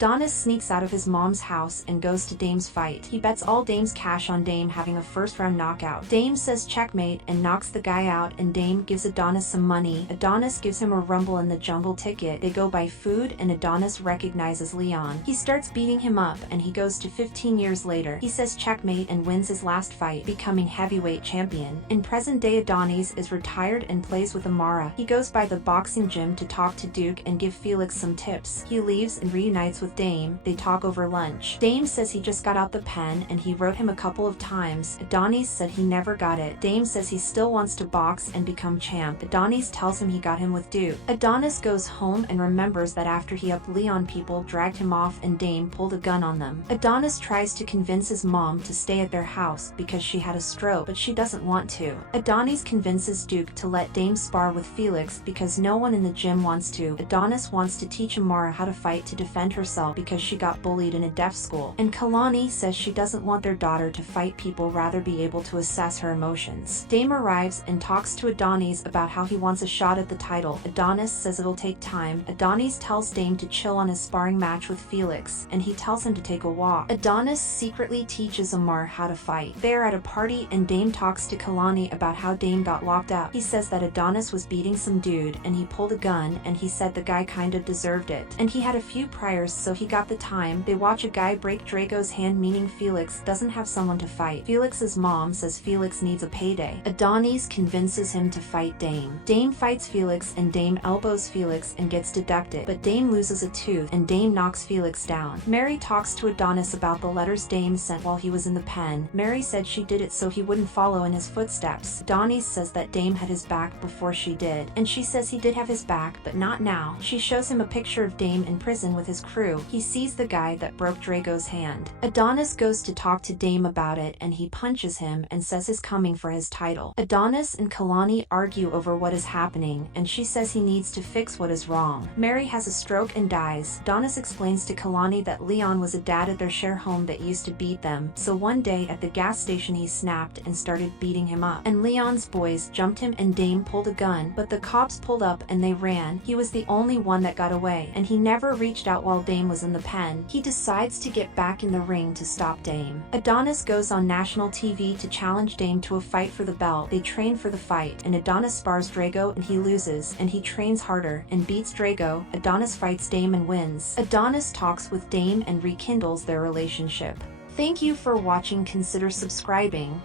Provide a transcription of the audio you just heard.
Adonis sneaks out of his mom's house and goes to Dame's fight. He bets all Dame's cash on Dame having a first-round knockout. Dame says checkmate and knocks the guy out, and Dame gives Adonis some money. Adonis gives him a Rumble in the Jungle ticket. They go buy food and Adonis recognizes Leon. He starts beating him up and he goes to 15 years later. He says checkmate and wins his last fight, becoming heavyweight champion. In present day, Adonis is retired and plays with Amara. He goes by the boxing gym to talk to Duke and give Felix some tips. He leaves and reunites with Dame. They talk over lunch. Dame says he just got out the pen and he wrote him a couple of times. Adonis said he never got it. Dame says he still wants to box and become champ. Adonis tells him he got him with Duke. Adonis goes home and remembers that after he upped Leon, people dragged him off and Dame pulled a gun on them. Adonis tries to convince his mom to stay at their house because she had a stroke, but she doesn't want to. Adonis convinces Duke to let Dame spar with Felix because no one in the gym wants to. Adonis wants to teach Amara how to fight to defend herself because she got bullied in a deaf school. And Kalani says she doesn't want their daughter to fight people, rather be able to assess her emotions. Dame arrives and talks to Adonis about how he wants a shot at the title. Adonis says it'll take time. Adonis tells Dame to chill on his sparring match with Felix, and he tells him to take a walk. Adonis secretly teaches Amar how to fight. They're at a party and Dame talks to Kalani about how Dame got locked up. He says that Adonis was beating some dude and he pulled a gun and he said the guy kinda deserved it. And he had a few priors, so he got the time. They watch a guy break Draco's hand, meaning Felix doesn't have someone to fight. Felix's mom says Felix needs a payday. Adonis convinces him to fight Dame. Dame fights Felix and Dame elbows Felix and gets deducted, but Dame loses a tooth and Dame knocks Felix down. Mary talks to Adonis about the letters Dame sent while he was in the pen. Mary said she did it so he wouldn't follow in his footsteps. Adonis says that Dame had his back before she did, and she says he did have his back, but not now. She shows him a picture of Dame in prison with his crew. He sees the guy that broke Draco's hand. Adonis goes to talk to Dame about it and he punches him and says he's coming for his title. Adonis and Kalani argue over what is happening and she says he needs to fix what is wrong. Mary has a stroke and dies. Adonis explains to Kalani that Leon was a dad at their share home that used to beat them, so one day at the gas station he snapped and started beating him up. And Leon's boys jumped him and Dame pulled a gun, but the cops pulled up and they ran. He was the only one that got away, and he never reached out while Dame was in the pen. He decides to get back in the ring to stop Dame. Adonis goes on national TV to challenge Dame to a fight for the belt. They train for the fight, and Adonis spars Drago and he loses, and he trains harder and beats Drago. Adonis fights Dame and wins. Adonis talks with Dame and rekindles their relationship. Thank you for watching. Consider subscribing.